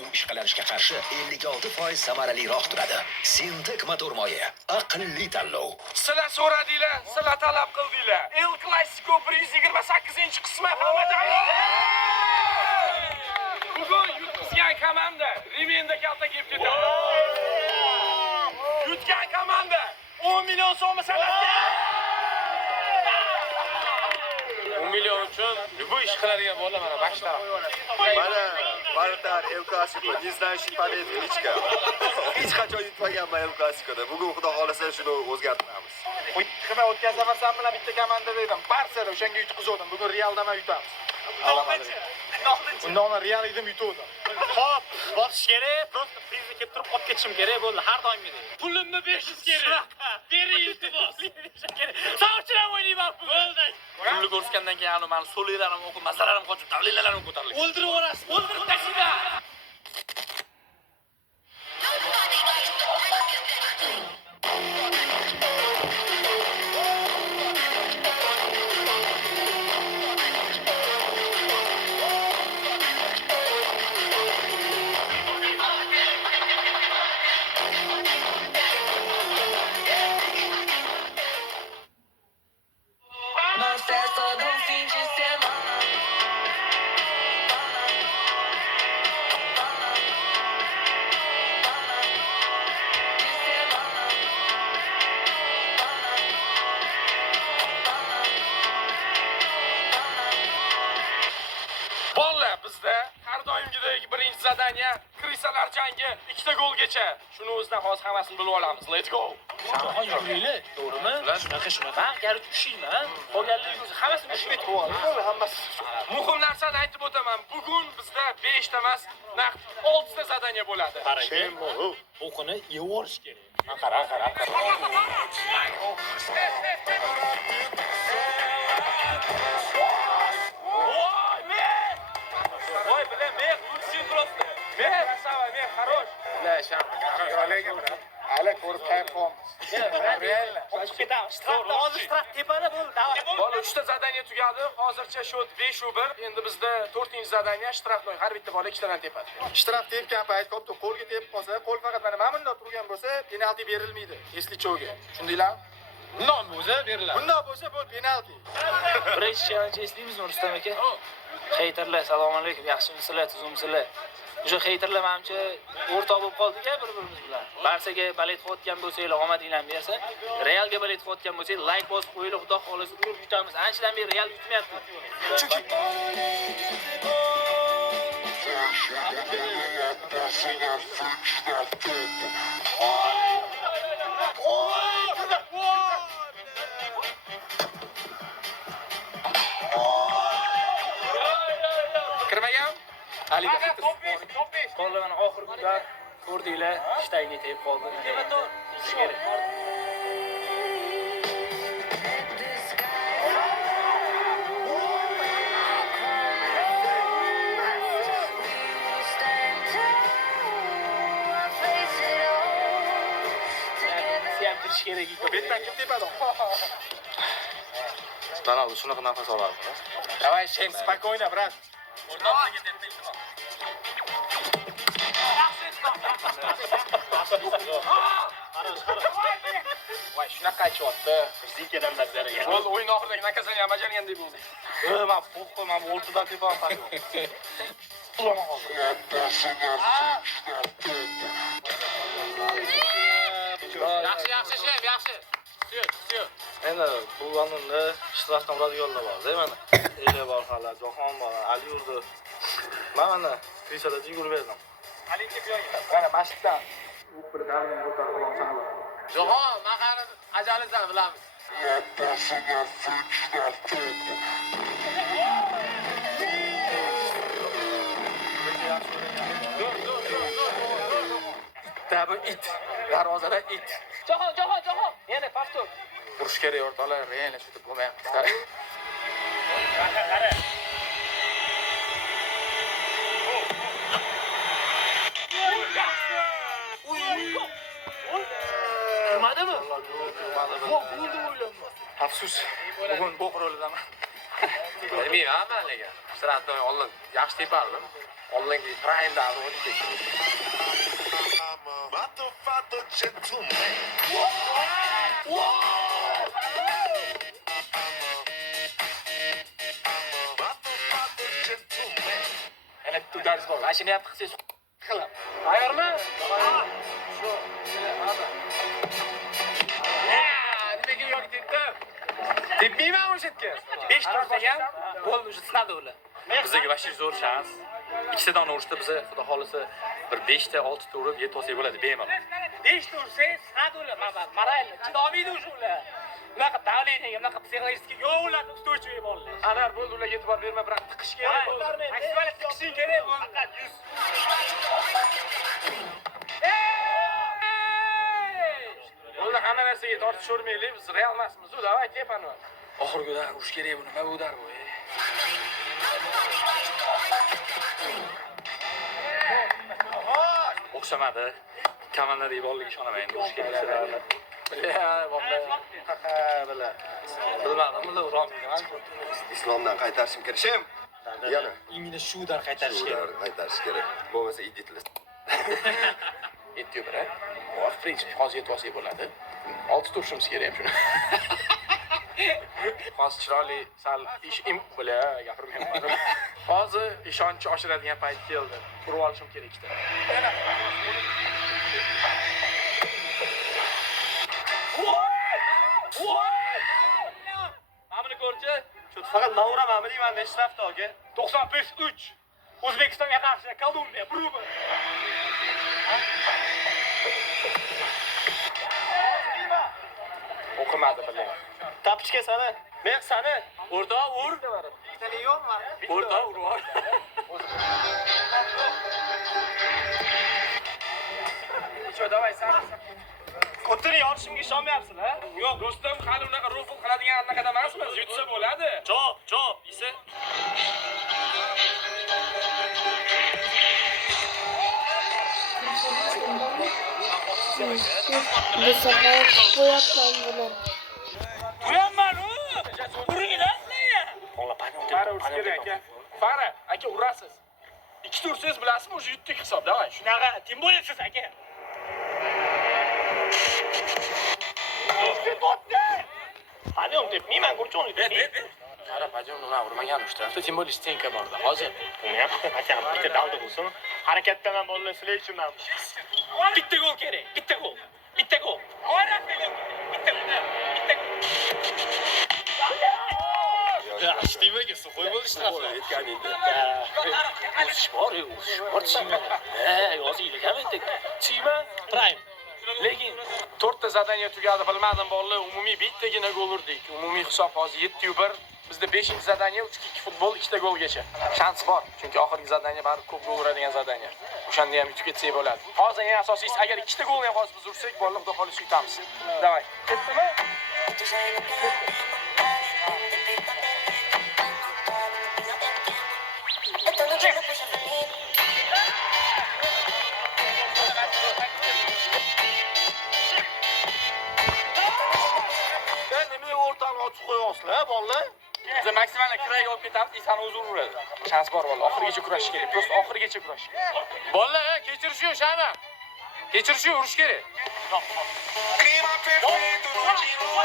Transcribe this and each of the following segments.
U ishqalanishga qarshi 56% samaraliroq turadi. Sintek motor moyi. Aqlli tanlov. Sizlar so'radinglar, sizlar talab qildinglar. El Clasico 128-qismi hammadan. Bugun yutqizgan komanda Rimenda kalta kelib ketadi. Yutgan komanda 10 million so'm sanatga. 10 million uchun bu ish qiladigan bola mana boshda. Mana Bartar El Clasico, не знаю, что падает кличка. Hech qachon yutmaganman El Clasicoda. Bugun xudo xolasa shuni o'zgartiramiz. Nima o'tkazamasam bilan bitta komanda dedim. Barselona o'shanga yutqizdim. Bugun Realda ham yutamiz. Undan Real edim yutuvdim. Xo'p, botish kerak, просто prizga kelib turib olib ketishim kerak bo'ldi, har doimgidek. Pulimni 500 kerak. Bering iltimos. Sovchilar o'ynayman bo'ldi. Pulni ko'rsatgandan keyin ani meni so'lilarim o'qib, mazalarim qochib, davlalarim ko'tarildi. O'ldirib yuborasiz, o'ldirib tashinglar. Bolalar bizda har doimgidek birinchi zadaniya krisalar jangi 2 ta golgacha. Shuni o'zidan hozir hammasini bilib olamiz. Let's go. Shunaqangi yuringlar, to'g'rimi? Shunaqa. Gari tushinglar. Qolganligingiz hammasini tushib To'g'ri, hammasi. Muhim narsani aytib o'taman. Bugun bizda 5 ta emas, naqd 6 ta zadaniya bo'ladi. qarang. O'qini yevorish kerak. Qara. Voy, bilan men lutsin просто. Men красава, men хорош. Hali ko'rib qaytamiz. Real. Qochib ketamiz. Hozir shtraf tepada bo'ldi. Bola 3 ta zadaniya tugadi. Hozircha shot 5-1. Endi bizda 4-zadaniya shtrafnoy. Har bitta bola 2 tadan tepadi. Shtraf tepgan payt kopto qo'lga tepib qolsa, qo'l faqat mana bunda turgan bo'lsa, penalti berilmaydi. Eslichoga. Tushundinglarmi? Non bo'lsa beriladi. Bundoq bo'lsa bu penalti. Birinchi challenge eslaymizmi Rustam aka? Xeyterlar, assalomu alaykum. Yaxshimisizlar, tuzumsizlar? O'sha xeyterlar menimcha o'rtoq bo'lib qoldik-a bir-birimiz bilan. Barsaga balet qilayotgan bo'lsanglar, omadinglarni bersa, Realga balet qilayotgan bo'lsangiz, like bosib qo'yinglar, xudo xolasa urib yutamiz. Anchadan beri Real yutmayapti. Chunki Kirmagan? Ali topish. Qo'llarni oxirgi kunlar ko'rdinglar, ishtayni tepib qoldi. Ish kerak. Ish kerak ekan. Betdan kim tepadi? Ronaldo shunaqa nafas oladi. Давай, Шем, спокойно, брат. Voy, shunaqa aytayapti. Zikadan nazariga. O'z o'yin oxiridagi nakazani ham bajargandek bo'ldi. Men qo'rqdim, men o'rtadan tepamman. Yaxshi, Shem, yaxshi. Suyur. Endi bu o'yinda ishtirokdan uradiganlar bor-da mana. Ele bor hali, Jahon bor, Ali yurdi. Mana Krisada yugurib berdim. Alinga buyoqqa. Mana masjiddan. U bir dalni ko'tarib olsam. Jahon, men qani ajalingizdan bilamiz. Tabi it. Darvozada it. Jahon. Yana pastor. Urush kerak o'rtoqlar, real shutib bo'lmayapti. Qara. Nimadimi? Afsus. Bugun bo'q rolidaman. Bilmayman, lekin. Siratoy oldin yaxshi tepardim. Oldingi prime davri o'tdi. Ana bitta dars bor. Mashina ham qilsangiz qilaman. Tayyormi? Nimaga yo'q debdi? Debmayman o'sha yerga. 5 tursaga bo'ldi, o'sha sinadi ular. Bizga vashir zo'r shans. Ikkitadan urishda biza xudo xolisa bir 5 ta 6 ta urib 7 olsak bo'ladi bemalol. 5 ta ursangiz sinadi ular, moralni. Chidamaydi o'sha ular. Bunaqa davleniyaga, bunaqa psixologik yo'q ularni ustuvchi bolalar. Anar bo'ldi, ularga e'tibor berma, biroq tiqish kerak. Maksimal tiqishing kerak bo'ldi. Faqat 100. Bo'ldi, hamma narsaga tortishavermaylik, biz real emasmiz, davay tepani. Oxirgida urush kerak bu, nima bu dar bu? O'xshamadi. Komandadagi bolalarga ishonaman, urush kerak sizlarni. Bilmadim, ular urolmaydi. Islomdan qaytarishim kerak. Shem. Yana Imенно shudan qaytarish kerak. qaytarish kerak. Bo'lmasa iditlar. Yetti biri. Bor, prinsip hozir yetib olsak bo'ladi. 6 turishimiz kerak ham shuni. Hozir chiroyli sal ish bo'la gapirmayman. Hozir ishonch oshiradigan payt keldi. Turib olishim kerak ikkita. Mamni ko'rchi? Shu faqat Nauramanmi deyman, Ishrafda aka. 95-3. O'zbekistonga qarshi Kolumbiya grupi. O'qimadi bilan. Tapchika sani. Men sani. O'rta ur. O'rta urvar. Icho, davay san. Ko'tini yorishimga ishonmayapsiz-a? Yo'q, do'stim, hali unaqa rufl qiladigan anaqada emasmiz. Yutsa bo'ladi. Chop, isi. Bu sefer qo'yapman buni. Qo'yaman u. Uringlar sizlar. Fara urish kerak aka. Fara, aka urasiz. 2 tursangiz bilasizmi, o'sha yutdik hisob, davay. Shunaqa, tim bo'lyapsiz aka. Qaniyam debmayman, ko'rchoni deb. Fara, bajam nima urmagan ushta. Tim bo'lish tenka bordi. Hozir Buni ham aka, bitta davda bo'lsin. Harakatdaman bolalar sizlar uchun ham. Bitta gol kerak. Bitta gol. Bitta gol. Bitta gol. Ashtimaga suxoy bo'lishdi. Yetgan endi. Bor, chiyma. Yozinglar kametda. Chiyma, prime. lekin 4 ta zadaniya tugadi, bilmadim bolalar, umumiy bittagina gol urdik. Umumiy hisob hozir 7-1. Bizda 5-zadaniya 3-2 futbol, 2 ta golgacha. Shans bor, chunki oxirgi zadaniya baribir ko'p gol uradigan zadaniya. O'shanda ham yutib ketsak bo'ladi. Hozir eng asosiysi, agar 2 ta golni ham hozir biz ursak, bolalar xudo xohlasa yutamiz. Davay. Ketdimi? Ochiq qo'yasizlar, bolalar. Biz maksimal kiraga olib ketamiz, Isani o'zi uradi. Shans bor bolalar, oxirigacha kurashish kerak. Prosta oxirigacha kurash kerak. Bolalar, kechirishing, Shama. Kechirishing, urish kerak. Clima perfeito no quilombo.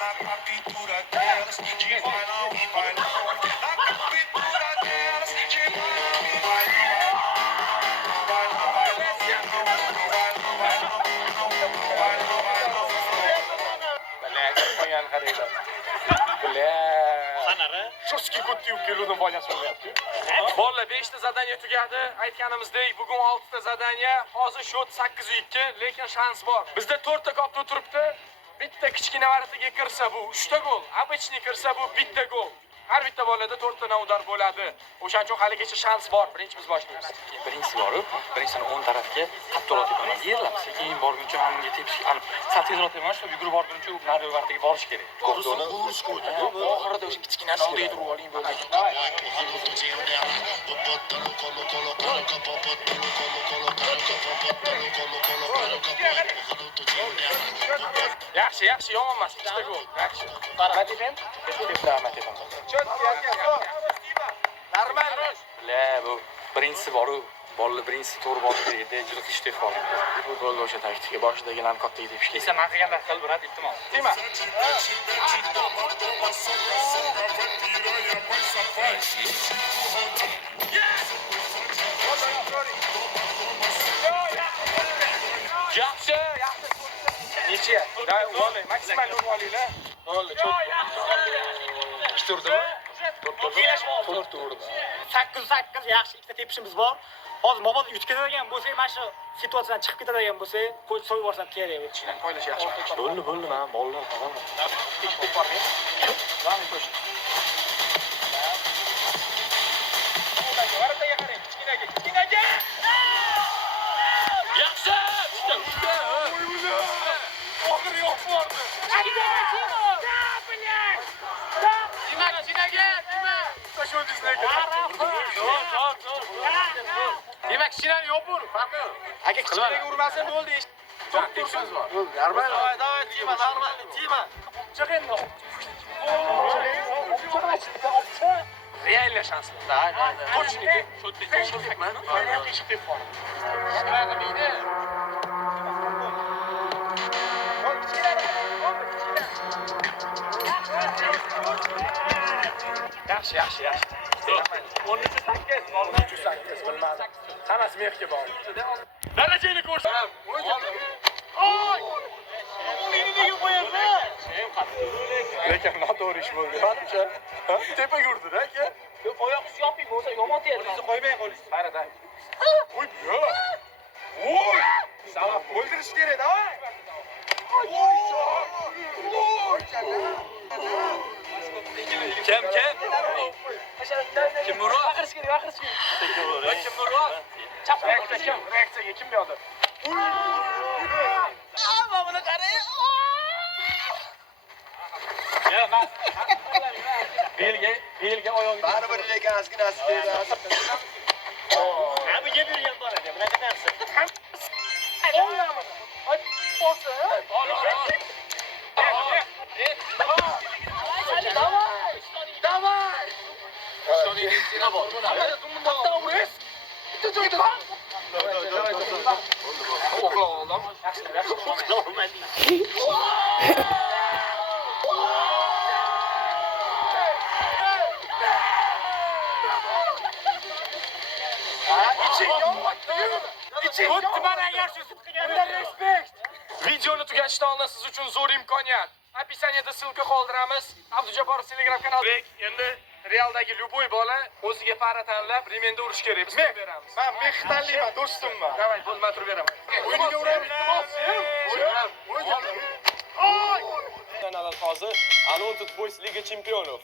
Na captura delas, de bailão em bailão. Na captura delas, de bailão em bailão. Bailão, bailão, bailão, bailão, bailão. Bala, qo'ygan qaranglar. Bala. Qanara? Shoski ko'tib keluvdim foydasi bo'lyapti. Bolalar 5 ta zadaniya tugadi. Aytganimizdek, bugun 6 ta zadaniya. Hozir shot 8-2, lekin shans bor. Bizda 4 ta kopta turibdi. Bitta kichkina varataga kirsa bu 3 ta gol, обычный kirsa bu bitta gol. Har bitta bolada 4 ta navdar bo'ladi. O'shaning uchun haligacha shans bor. Birinchi biz boshlaymiz. Birinchisi borib, birinchisini 10 tarafga qattiqroq tepaman. Yerlab, sekin borguncha hammaga tepish, sal tezroq tepaman, shu yugurib borguncha u nari varataga borish kerak. Oxirida o'sha kichkina navdayni urib oling bo'ladi. Yaxshi Yaxshi, yomon emas. 2 ta gol. Yaxshi. Matifen? Matifen. Normal. La, bu birinchisi bor-ku. Bolalar birinchisi to'g'ri bosib berdi, juda qishdi faol. Bu gol o'sha taktika boshidagilarni katta yetib ishlaydi. Esa men qilganda qil birat, iltimos. Tima. Yaxshi, yaxshi. Necha? Da, o'g'li, maksimal nol olinglar. Bo'ldi, cho'p. 2 turdimi? 4 turdi. 8 yaxshi ikkita tepishimiz bor. Hozir mabodo yutib ketadigan bo'lsak, mana shu situatsiyadan chiqib ketadigan bo'lsak, qo'yib so'yib yuborsam kerak edi. Qo'yilish yaxshi. Bo'ldi, men bolalar tamam. Ikkita bormi? Davom etish. Kichkinaga. Yaxshi! Uchta. Oxir yo'q bordi. Demak, kishilarni yopur, farqi yo'q. Aka kichkinaga urmasa bo'ldi. To'p tekshimiz bor. Normal. Давай, Tima, нормальный, Tima. Chiq endi. Реально шанс. Да. Точники. Sho'tlikman. Eshik deb bor. Yaxshi. 13-8 bilmadim. Hammasi mehga bor. Darajani ko'rsatam. Oy! Nega qo'yasiz? Lekin noto'g'ri ish bo'ldi. Menimcha, tepa yurdi-da, aka. Oyoq usti yoping bo'lsa yomon terdi. Qo'lingizni qo'ymay qo'lingizni. Qarada. Voy, yo. Voy! Sabab o'ldirish kerak, davay. Kim? Kim nurot? Baqirish kerak. Kim nurot? Reaksiyaga kim berdi? Amma buni qarang. Ya, men belga oyog'i. Baribir lekin ozginasi beradi. Abi yeb yurgan bor edi. Bunaqa narsa. Videoni tugatishdan oldin siz uchun zo'r imkoniyat. Описаниеda ссылка qoldiramiz. Abdujabborov Telegram kanali. Endi Realdagi любой bola o'ziga para tanlab, remenda urish kerak. Biz beramiz. Men mehtanliman, do'stimman. Davay, bo'ldi, men turib beraman. O'yiniga uramiz. Kanal hozir Anontud Boys Liga Chempionov.